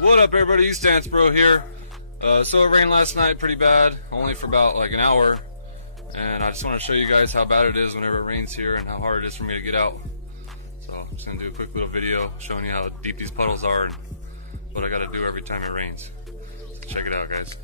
What up, everybody? Stance Bro here. So it rained last night pretty bad, only for about like an hour, and I just want to show you guys how bad it is whenever it rains here and how hard it is for me to get out. So I'm just gonna do a quick little video showing you how deep these puddles are and what I gotta do every time it rains. So check it out, guys.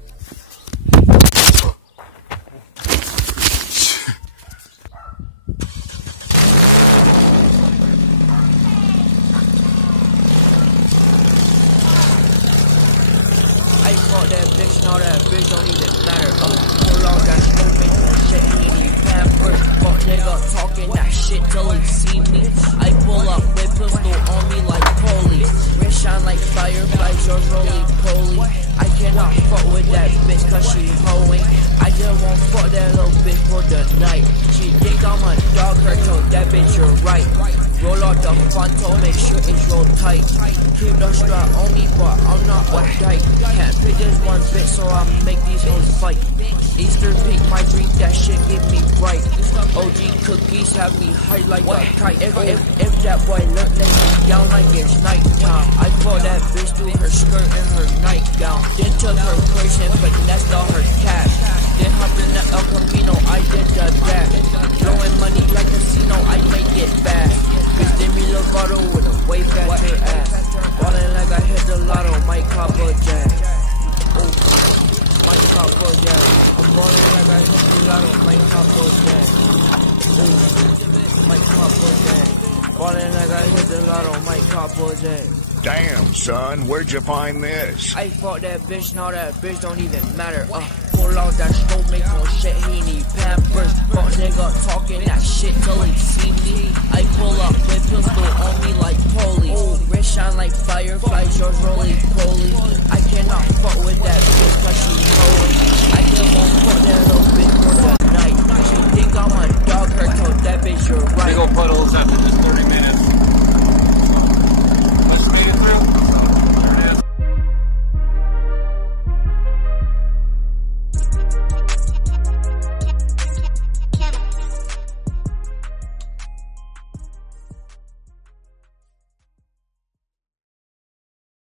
I fought that bitch, now that bitch don't even matter. Pull out that smoke, make that shit, he need pampers. Fuck nigga talking that shit till he see me. I pull up with pistol on me like police. Red shine like fireflies, yours roly-poly. I cannot fuck with that bitch cause she hoeing. I just won't fuck that little bitch for the night. She think I'm a dog, her told that bitch you're right. Roll out the fronto, make sure it's roll tight. Keep the strap on me, but I'm not uptight. Can't pick this one bitch, so I make these hoes fight. Easter peak, my dream, that shit get me right. OG cookies have me high like a kite. If that boy look, lay me down like it's nighttime. I fought that bitch through her skirt and her nightgown. Then took her purse and finessed all her cash. Then hopped in the El Camino, I did the dash. Blowing money like casino, I make it fast. Bitch, Demi Lovato with a way fatter ass. Ballin' like I hit the lotto, might cop a jack. Oh, might cop a jack. I'm ballin' like I hit the lotto, might cop a jack. Oh, might cop a jack. Ballin' like I hit the lotto, might cop a jack. Damn, son, where'd you find this? I fought that bitch, now that bitch don't even matter. Pull out that smoke, make no shit, he need pampers. Fuck nigga talking that shit till he see me. I pull up with pistol on me like police. Red shine like fireflies, yours roly-poly. I cannot fuck with